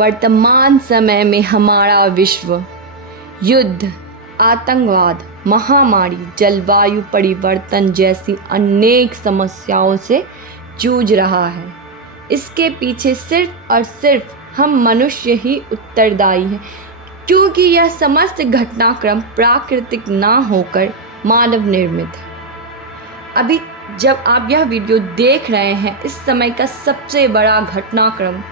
वर्तमान समय में हमारा विश्व युद्ध, आतंकवाद, महामारी, जलवायु परिवर्तन जैसी अनेक समस्याओं से जूझ रहा है। इसके पीछे सिर्फ और सिर्फ हम मनुष्य ही उत्तरदायी हैं, क्योंकि यह समस्त घटनाक्रम प्राकृतिक ना होकर मानव निर्मित है। अभी जब आप यह वीडियो देख रहे हैं, इस समय का सबसे बड़ा घटनाक्रम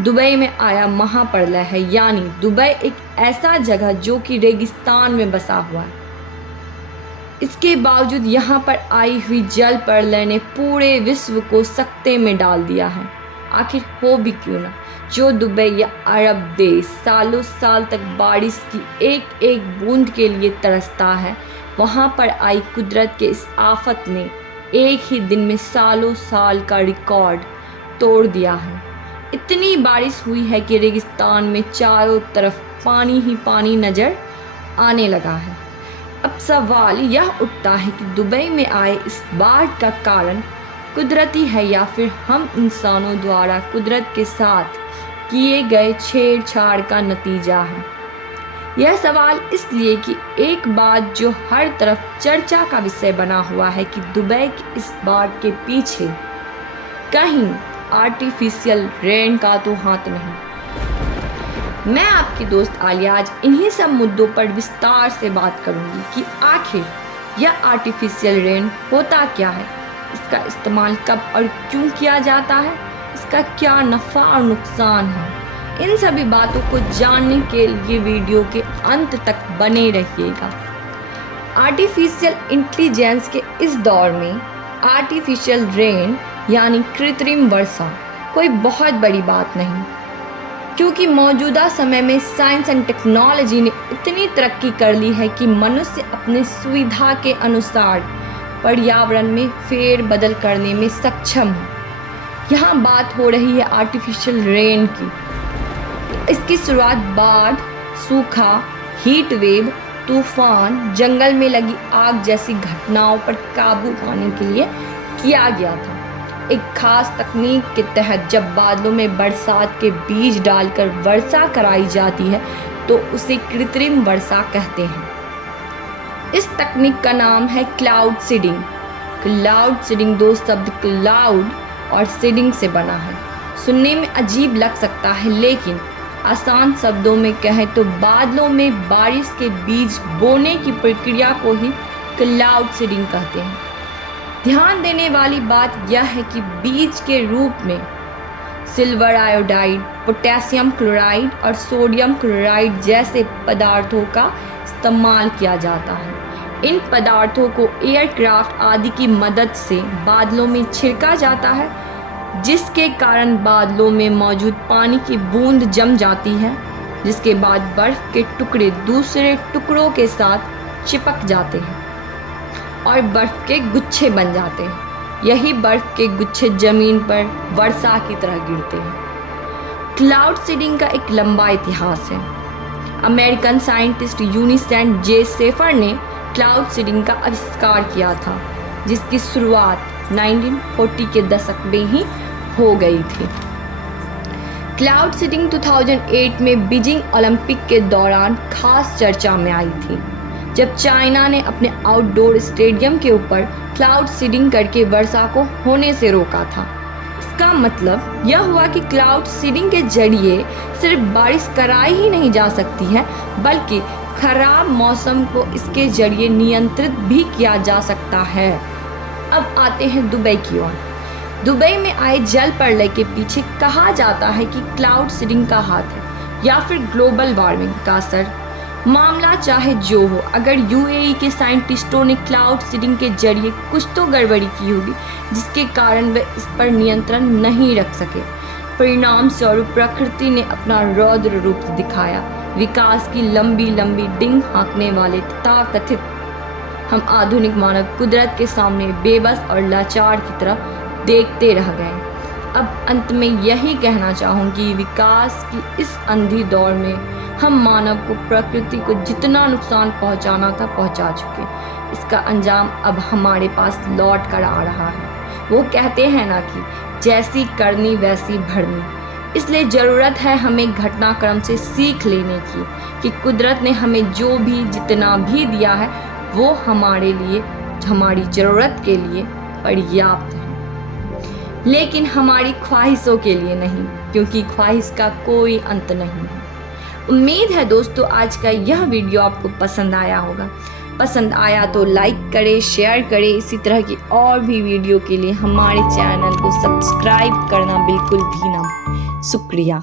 दुबई में आया महाप्रलय है। यानी दुबई एक ऐसा जगह जो कि रेगिस्तान में बसा हुआ है। इसके बावजूद यहाँ पर आई हुई जल प्रलय ने पूरे विश्व को सकते में डाल दिया है। आखिर हो भी क्यों ना, जो दुबई या अरब देश सालों साल तक बारिश की एक एक बूंद के लिए तरसता है, वहाँ पर आई कुदरत के इस आफत ने एक ही दिन में सालों साल का रिकॉर्ड तोड़ दिया है। इतनी बारिश हुई है कि रेगिस्तान में चारों तरफ पानी ही पानी नजर आने लगा है। अब सवाल यह उठता है कि दुबई में आए इस बाढ़ का कारण कुदरती है या फिर हम इंसानों द्वारा कुदरत के साथ किए गए छेड़छाड़ का नतीजा है। यह सवाल इसलिए कि एक बात जो हर तरफ चर्चा का विषय बना हुआ है कि दुबई की इस बाढ़ के पीछे कहीं आर्टिफिशियल रेन का तो हाथ नहीं। मैं आपकी दोस्त आलिया आज इन्हीं सब मुद्दों पर विस्तार से बात करूंगी कि आखिर यह आर्टिफिशियल रेन होता क्या है, इसका इस्तेमाल कब और क्यों किया जाता है, इसका क्या नफ़ा और नुकसान है। इन सभी बातों को जानने के लिए वीडियो के अंत तक बने रहिएगा। आर्टिफिशियल इंटेलिजेंस के इस दौर में आर्टिफिशियल रेन यानी कृत्रिम वर्षा कोई बहुत बड़ी बात नहीं, क्योंकि मौजूदा समय में साइंस एंड टेक्नोलॉजी ने इतनी तरक्की कर ली है कि मनुष्य अपने सुविधा के अनुसार पर्यावरण में फेर बदल करने में सक्षम है। यहाँ बात हो रही है आर्टिफिशियल रेन की। इसकी शुरुआत बाढ़, सूखा, हीट वेव, तूफान, जंगल में लगी आग जैसी घटनाओं पर काबू पाने के लिए किया गया था। एक खास तकनीक के तहत जब बादलों में बरसात के बीज डालकर वर्षा कराई जाती है तो उसे कृत्रिम वर्षा कहते हैं। इस तकनीक का नाम है क्लाउड सीडिंग। क्लाउड सीडिंग दो शब्द क्लाउड और सीडिंग से बना है। सुनने में अजीब लग सकता है, लेकिन आसान शब्दों में कहें तो बादलों में बारिश के बीज बोने की प्रक्रिया को ही क्लाउड सीडिंग कहते हैं। ध्यान देने वाली बात यह है कि बीज के रूप में सिल्वर आयोडाइड, पोटेशियम क्लोराइड और सोडियम क्लोराइड जैसे पदार्थों का इस्तेमाल किया जाता है। इन पदार्थों को एयरक्राफ्ट आदि की मदद से बादलों में छिड़का जाता है, जिसके कारण बादलों में मौजूद पानी की बूंद जम जाती है, जिसके बाद बर्फ के टुकड़े दूसरे टुकड़ों के साथ चिपक जाते हैं और बर्फ के गुच्छे बन जाते हैं। यही बर्फ के गुच्छे जमीन पर वर्षा की तरह गिरते हैं। क्लाउड सीडिंग का एक लंबा इतिहास है। अमेरिकन साइंटिस्ट यूनिसेंट जे शेफर ने क्लाउड सीडिंग का आविष्कार किया था, जिसकी शुरुआत 1940 के दशक में ही हो गई थी। क्लाउड सीडिंग 2008 में बीजिंग ओलंपिक के दौरान खास चर्चा में आई थी, जब चाइना ने अपने आउटडोर स्टेडियम के ऊपर क्लाउड सीडिंग करके वर्षा को होने से रोका था। इसका मतलब यह हुआ कि क्लाउड सीडिंग के जरिए सिर्फ बारिश कराई ही नहीं जा सकती है, बल्कि खराब मौसम को इसके जरिए नियंत्रित भी किया जा सकता है। अब आते हैं दुबई की ओर। दुबई में आए जल प्रलय के पीछे कहा जाता है कि क्लाउड सीडिंग का हाथ है या फिर ग्लोबल वार्मिंग का असर। मामला चाहे जो हो, अगर यूएई के साइंटिस्टों ने क्लाउड सीडिंग के जरिए कुछ तो गड़बड़ी की होगी, जिसके कारण वे इस पर नियंत्रण नहीं रख सके। परिणाम स्वरूप प्रकृति ने अपना रौद्र रूप दिखाया। विकास की लंबी लंबी डिंग हाँकने वाले तथाकथित हम आधुनिक मानव कुदरत के सामने बेबस और लाचार की तरह देखते रह गए। अब अंत में यही कहना चाहूँगी, विकास की इस अंधी दौड़ में हम मानव को प्रकृति को जितना नुकसान पहुंचाना था पहुंचा चुके। इसका अंजाम अब हमारे पास लौट कर आ रहा है। वो कहते हैं ना कि जैसी करनी वैसी भरनी। इसलिए ज़रूरत है हमें घटनाक्रम से सीख लेने की कि कुदरत ने हमें जो भी जितना भी दिया है वो हमारे लिए, हमारी ज़रूरत के लिए पर्याप्त है, लेकिन हमारी ख्वाहिशों के लिए नहीं, क्योंकि ख्वाहिश का कोई अंत नहीं है। उम्मीद है दोस्तों आज का यह वीडियो आपको पसंद आया होगा। पसंद आया तो लाइक करें, शेयर करें। इसी तरह की और भी वीडियो के लिए हमारे चैनल को सब्सक्राइब करना बिल्कुल भी ना। शुक्रिया।